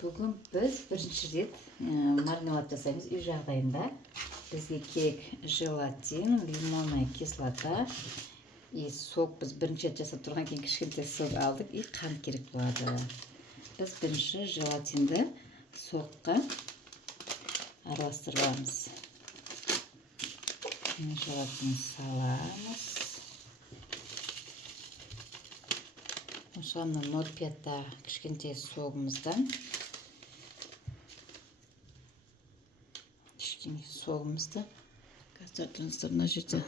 Бүгін біз бірінші рет мармелад жасаймыз үй жағдайында. Бізге керек желатин, лимонная кислота и сок. Біз бірінші рет жасап тұрған кейін кішкентай сок алдық и қант керек болады. Біз бірінші желатинді сокқа араластырып аламыз. Желатин саламыз. Осыған 0,5 кішкентай согымыздан соғымызды қазір тұрыңыздар мына жерде.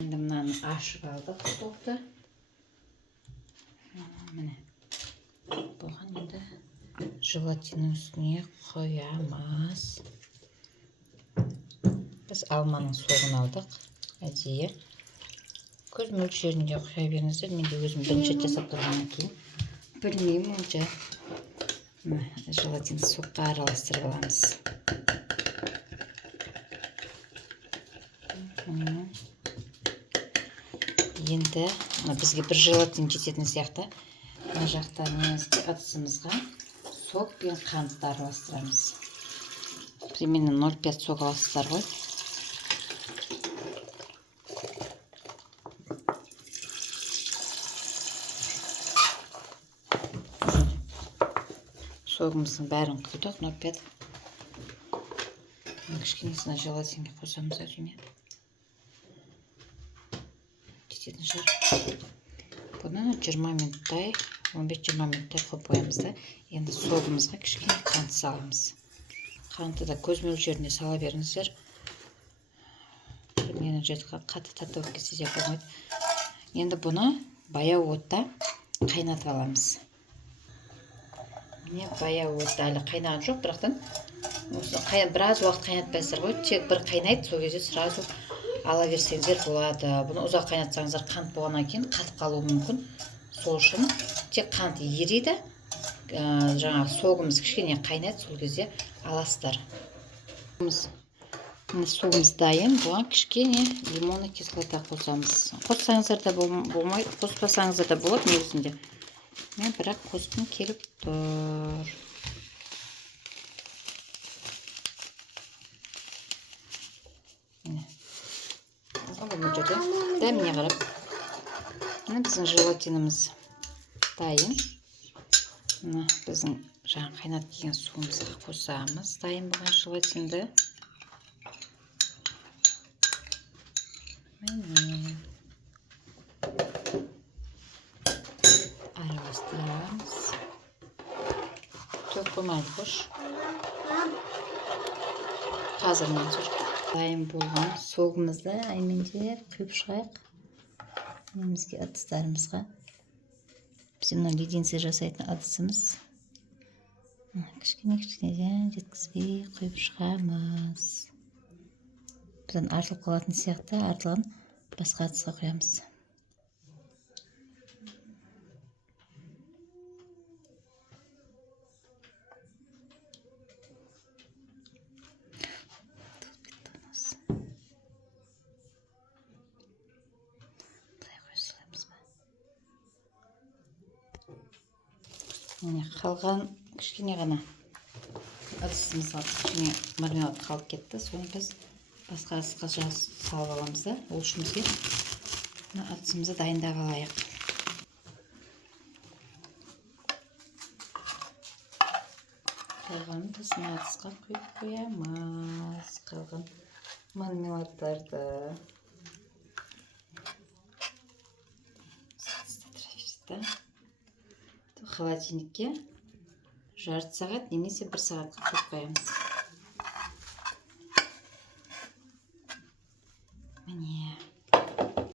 Енді мынаны ашып алдық сокты. Міне болған. Енді желатиннің үстіне қоямыз. Біз алманың соғын алдық. Әдейі көз мөлшерінде құя беріңіздер. Мен де өзім бірінші жасап тұрғаннан кейін білмеймін, онша. Желатинді сокқа араластырып аламыз. Енді бізге бір желатин жететін сияқты. Мына жақта немізде ыдысымызға сок пен қантты араластырамыз. Примерно 0,5 сок аласыздар ғой. Согымыздың бәрін құйдық, 0,5. Кішкенесіне желатинге қосамыз әрине. Жететін шығар. Бұны 20 минуттай, 15-20 минуттай қойып қоямыз да. Енді согымызға кішкене қант саламыз. Қантты да көз мөлшеріне сала беріңіздер. Мені жетті қатты татты болып кетсе де болмайды. Енді бұны баяу отта қайнатып аламыз. Міне баяу отта әлі қайнаған жоқ, бірақтан біраз уақыт қайнатпайсыздар ғой. Тек бір қайнайды, сол кезде сразу ала берсеңіздер болады. Бұны ұзақ қайнатсаңыздар қант болғаннан кейін қатып қалуы мүмкін. Сол үшін тек қант ериді, жаңа согымыз кішкене қайнайды, сол кезде аласыздар. Суымыз дайын, бұған кішкене лимонный кислота қосамыз. Қоссаңыздар да болмайды, қоспасаңыздар да болады негізінде. Мен бірақ қосқым келіп тұр. Дәміне қарап. Біздің желатиніміз дайын. Біздің жаңа қайнат келген суымызға қосамыз. Дайын болған желатинді. Араластырамыз. Көп қоймайды, қош. Қазір мәнсір. Дайын болған согымызды әймендер құйып шығайық. Немізге ыдыстарымызға. Біз мына леденце жасайтын ыдысымыз. Кішкене-кішкенеден жеткізбей құйып шығамыз. Бұдан артылып қалатын сияқты артылған басқа ыдысқа құямыз. Қалған кішкене ғана ыдысымызға кішкене мармелад қалып кетті. Соны біз басқа ыдысқа салып аламыз да. Ол үшін бізге ыдысымызды дайындап алайық. Қалғанын біз мына ыдысқа құйып қоямыз. Қалған мармеладтарды. Холодильникке жарты сағат немесе 1 сағатқа қойып қоямыз. Міне